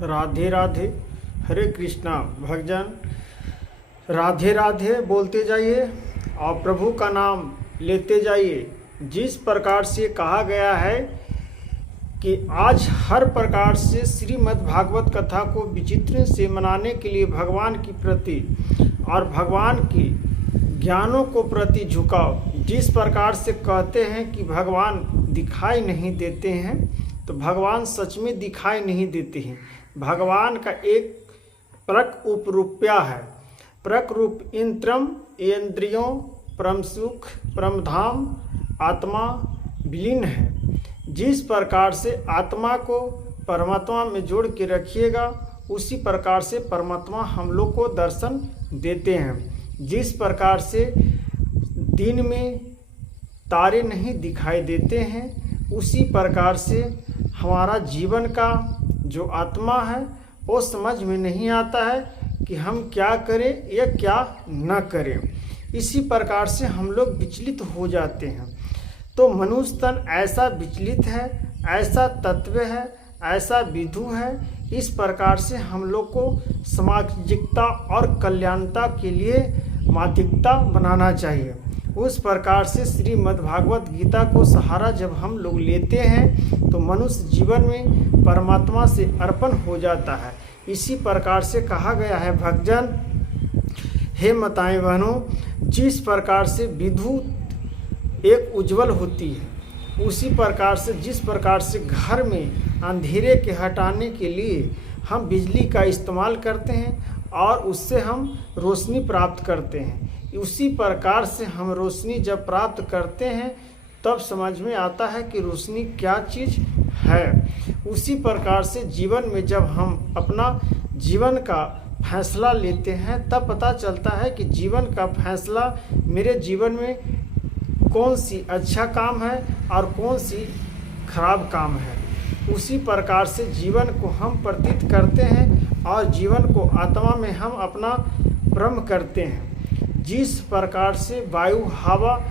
राधे राधे। हरे कृष्णा भक्तजन, राधे राधे बोलते जाइए और प्रभु का नाम लेते जाइए। जिस प्रकार से कहा गया है कि आज हर प्रकार से श्रीमद् भागवत कथा को विचित्र से मनाने के लिए भगवान की प्रति और भगवान की ज्ञानों को प्रति झुकाव। जिस प्रकार से कहते हैं कि भगवान दिखाई नहीं देते हैं, तो भगवान सच में दिखाई नहीं देते हैं। भगवान का एक प्रक उपरूपया है। प्रक रूप इंद्रम इंद्रियों परम सुख परम धाम आत्मा विलीन है। जिस प्रकार से आत्मा को परमात्मा में जोड़ के रखिएगा, उसी प्रकार से परमात्मा हम लोग को दर्शन देते हैं। जिस प्रकार से दिन में तारे नहीं दिखाई देते हैं, उसी प्रकार से हमारा जीवन का जो आत्मा है वो समझ में नहीं आता है कि हम क्या करें या क्या न करें। इसी प्रकार से हम लोग विचलित हो जाते हैं। तो मनुष्य तन ऐसा विचलित है, ऐसा तत्व है, ऐसा विधु है। इस प्रकार से हम लोग को सामाजिकता और कल्याणता के लिए माध्यिकता बनाना चाहिए। उस प्रकार से श्रीमद् भागवत गीता को सहारा जब हम लोग लेते हैं, तो मनुष्य जीवन में परमात्मा से अर्पण हो जाता है। इसी प्रकार से कहा गया है भक्तजन, हे माताएं बहनों, जिस प्रकार से विद्युत एक उज्जवल होती है, उसी प्रकार से जिस प्रकार से घर में अंधेरे के हटाने के लिए हम बिजली का इस्तेमाल करते हैं और उससे हम रोशनी प्राप्त करते हैं, उसी प्रकार से हम रोशनी जब प्राप्त करते हैं तब समझ में आता है कि रोशनी क्या चीज़ है। उसी प्रकार से जीवन में जब हम अपना जीवन का फैसला लेते हैं, तब पता चलता है कि जीवन का फैसला मेरे जीवन में कौन सी अच्छा काम है और कौन सी खराब काम है। उसी प्रकार से जीवन को हम प्रतीत करते हैं और जीवन को आत्मा में हम अपना ब्रह्म करते हैं। जिस प्रकार से वायु हवा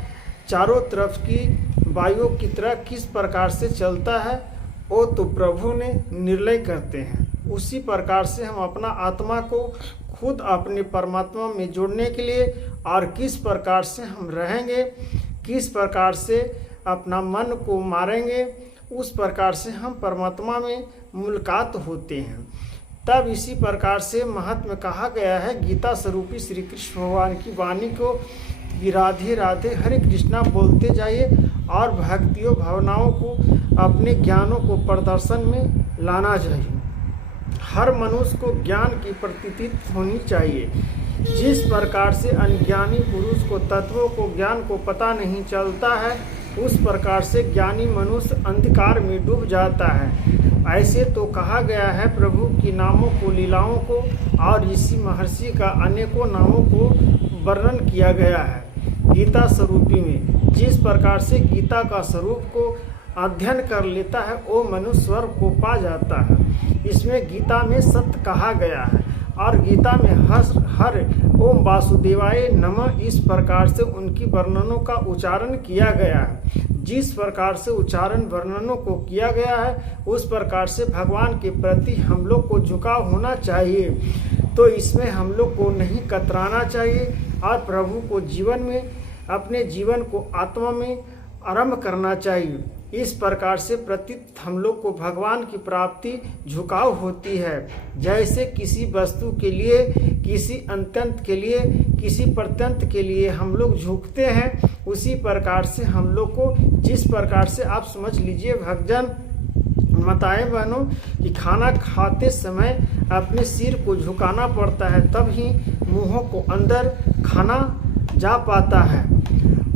चारों तरफ की वायु की तरह किस प्रकार से चलता है, वो तो प्रभु ने निर्णय करते हैं। उसी प्रकार से हम अपना आत्मा को खुद अपने परमात्मा में जोड़ने के लिए और किस प्रकार से हम रहेंगे, किस प्रकार से अपना मन को मारेंगे, उस प्रकार से हम परमात्मा में मुलाकात होते हैं। तब इसी प्रकार से महत्व में कहा गया है गीता स्वरूपी श्री कृष्ण भगवान की वाणी को कि राधे राधे हरे कृष्णा बोलते जाइए और भक्तियों भावनाओं को अपने ज्ञानों को प्रदर्शन में लाना चाहिए। हर मनुष्य को ज्ञान की प्रतीति होनी चाहिए। जिस प्रकार से अज्ञानी पुरुष को तत्वों को ज्ञान को पता नहीं चलता है, उस प्रकार से ज्ञानी मनुष्य अंधकार में डूब जाता है। ऐसे तो कहा गया है प्रभु की नामों को लीलाओं को और ऋषि महर्षि का अनेकों नामों को वर्णन किया गया है गीता स्वरूपी में। जिस प्रकार से गीता का स्वरूप को अध्ययन कर लेता है, वो मनुष्य स्वर्ग को पा जाता है। इसमें गीता में सत्य कहा गया है और गीता में हर ओम वासुदेवाय नमः इस प्रकार से उनकी वर्णनों का उच्चारण किया गया है। जिस प्रकार से उच्चारण वर्णनों को किया गया है, उस प्रकार से भगवान के प्रति हम लोग को झुकाव होना चाहिए। तो इसमें हम लोग को नहीं कतराना चाहिए और प्रभु को जीवन में अपने जीवन को आत्मा में आरंभ करना चाहिए। इस प्रकार से प्रतीत हम लोग को भगवान की प्राप्ति झुकाव होती है। जैसे किसी वस्तु के लिए, किसी अत्यंत के लिए, किसी प्रत्यंत के लिए हम लोग झुकते हैं, उसी प्रकार से हम लोग को जिस प्रकार से आप समझ लीजिए भक्तजन माताएं बहनों कि खाना खाते समय अपने सिर को झुकाना पड़ता है, तब ही मुंहों को अंदर खाना जा पाता है।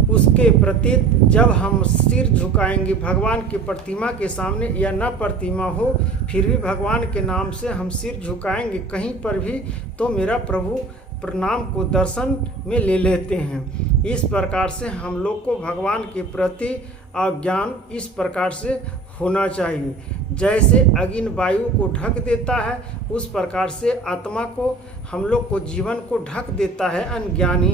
उसके प्रति जब हम सिर झुकाएंगे भगवान की प्रतिमा के सामने या न प्रतिमा हो, फिर भी भगवान के नाम से हम सिर झुकाएंगे कहीं पर भी, तो मेरा प्रभु प्रणाम को दर्शन में ले लेते हैं। इस प्रकार से हम लोग को भगवान के प्रति ज्ञान इस प्रकार से होना चाहिए। जैसे अग्नि वायु को ढक देता है, उस प्रकार से आत्मा को हम लोग को जीवन को ढक देता है। अज्ञानी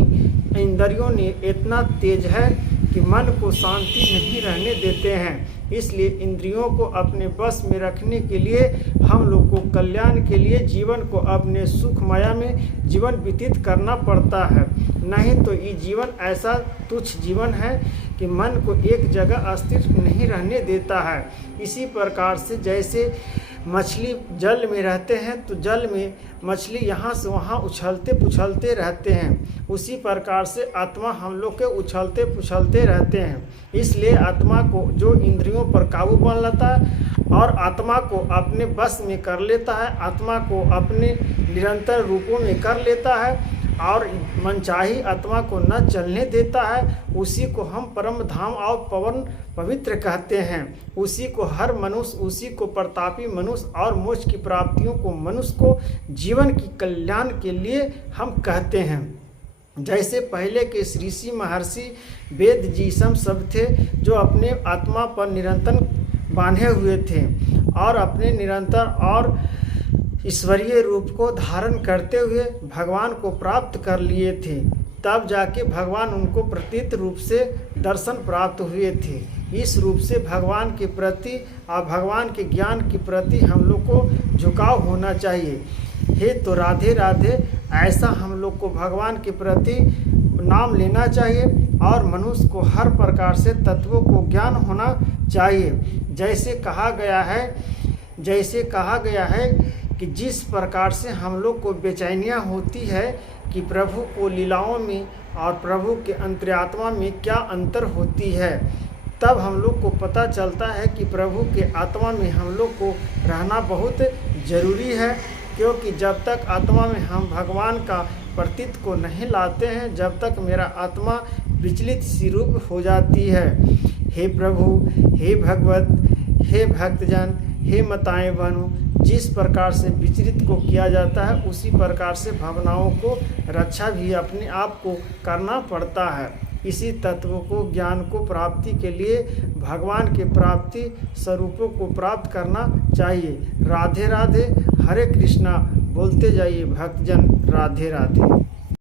इंद्रियों ने इतना तेज है कि मन को शांति नहीं रहने देते हैं। इसलिए इंद्रियों को अपने बस में रखने के लिए हम लोग को कल्याण के लिए जीवन को अपने सुख माया में जीवन व्यतीत करना पड़ता है। नहीं तो ये जीवन ऐसा तुच्छ जीवन है कि मन को एक जगह स्थिर नहीं रहने देता है। इसी प्रकार से जैसे मछली जल में रहते हैं तो जल में मछली यहाँ से वहाँ उछलते पुछलते रहते हैं, उसी प्रकार से आत्मा हम लोग के उछलते पुछलते रहते हैं। इसलिए आत्मा को जो इंद्रियों पर काबू पा लेता है और आत्मा को अपने बस में कर लेता है, आत्मा को अपने निरंतर रूपों में कर लेता है और मनचाही आत्मा को न चलने देता है, उसी को हम परम धाम और पवन पवित्र कहते हैं। उसी को हर मनुष्य, उसी को प्रतापी मनुष्य और मोक्ष की प्राप्तियों को मनुष्य को जीवन की कल्याण के लिए हम कहते हैं। जैसे पहले के ऋषि महर्षि वेद जीसम सब थे जो अपने आत्मा पर निरंतर बांधे हुए थे और अपने निरंतर और ईश्वरीय रूप को धारण करते हुए भगवान को प्राप्त कर लिए थे। तब जाके भगवान उनको प्रतीत रूप से दर्शन प्राप्त हुए थे। इस रूप से भगवान के प्रति और भगवान के ज्ञान के प्रति हम लोग को झुकाव होना चाहिए। हे तो राधे राधे, ऐसा हम लोग को भगवान के प्रति नाम लेना चाहिए और मनुष्य को हर प्रकार से तत्वों को ज्ञान होना चाहिए। जैसे कहा गया है कि जिस प्रकार से हम लोग को बेचैनियाँ होती है कि प्रभु को लीलाओं में और प्रभु के अंतरात्मा में क्या अंतर होती है, तब हम लोग को पता चलता है कि प्रभु के आत्मा में हम लोग को रहना बहुत ज़रूरी है। क्योंकि जब तक आत्मा में हम भगवान का प्रतीत को नहीं लाते हैं, जब तक मेरा आत्मा विचलित सी रूप हो जाती है। हे प्रभु, हे भगवत, हे भक्तजन, हे मताएं बनो, जिस प्रकार से विचलित को किया जाता है उसी प्रकार से भावनाओं को रक्षा भी अपने आप को करना पड़ता है। इसी तत्व को, ज्ञान को प्राप्ति के लिए भगवान के प्राप्ति स्वरूपों को प्राप्त करना चाहिए। राधे राधे, हरे कृष्णा बोलते जाइए भक्तजन, राधे राधे।